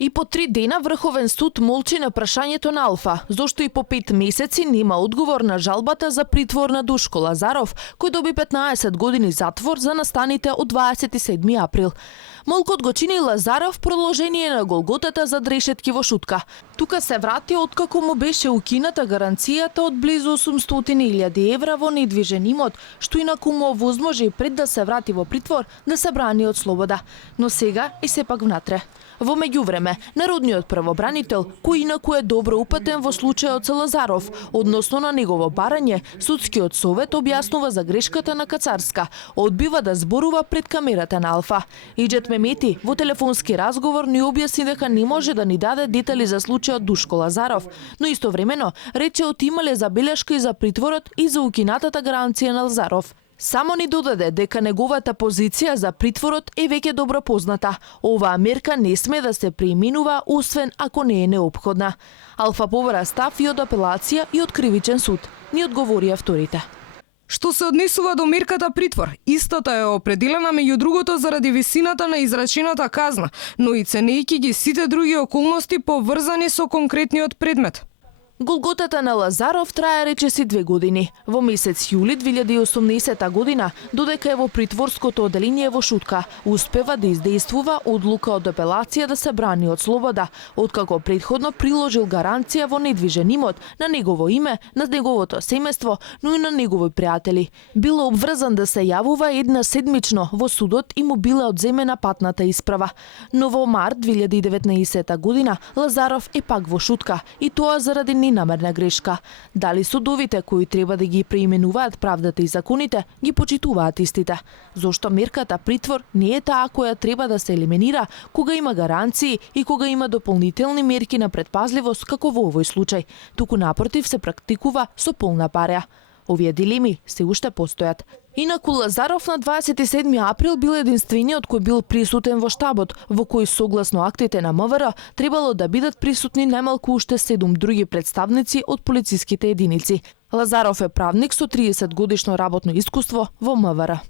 И по 3 дена Врховен суд молчи на прашањето на Алфа, зошто и по 5 месеци нема одговор на жалбата за притвор на Душко Лазаров, кој доби 15 години затвор за настаните од 27 април. Молкот го чини Лазаров продолжение на голготата за решетки во Шутка. Тука се врати откако му беше укината гаранцијата од близу 800.000 евра во недвижен имот, што инаку му овозможи пред да се врати во притвор да се брани од слобода. Но сега е сепак внатре. Во меѓувреме, народниот правобранител, кој инаку е добро упатен во случајот со Лазаров, односно на негово барање, судскиот совет објаснува за грешката на Кацарска, одбива да зборува пред камерата на Алфа. Иџет Мемети во телефонски разговор ни објасни дека не може да ни даде детали за случајот Душко Лазаров, но истовремено рече отимале забелешка и за притворот и за укинатата гаранција на Лазаров. Само ни додаде дека неговата позиција за притворот е веќе добро позната. Оваа мерка не сме да се применува освен ако не е неопходна. Алфа побара став и од апелација и од кривичен суд. Ни одговори авторите. Што се однесува до мерката притвор, истата е определена меѓу другото заради висината на изречената казна, но и ценејќи ги сите други околности поврзани со конкретниот предмет. Голготата на Лазаров трае речиси 2 години. Во месец јули 2018 година, додека е во притворското оделение во Шутка, успева да издействува одлука од апелација да се брани од слобода, откако претходно приложил гаранција во недвижен имот на негово име, на неговото семејство, но и на негови пријатели. Бил обврзан да се јавува една седмично во судот и му била одземена патната исправа. Но во март 2019 година Лазаров е пак во Шутка и тоа заради ненамерна грешка. Дали судовите кои треба да ги преименуваат правдата и законите, ги почитуваат истите? Зошто мерката притвор не е таа која треба да се елиминира кога има гаранции и кога има дополнителни мерки на предпазливост како во овој случај, туку напротив се практикува со полна пареа? Овие дилеми се уште постојат. Инаку Лазаров на 27 април бил единствениот кој бил присутен во штабот, во кој согласно актите на МВР требало да бидат присутни најмалку уште 7 други представници од полициските единици. Лазаров е правник со 30 годишно работно искуство во МВР.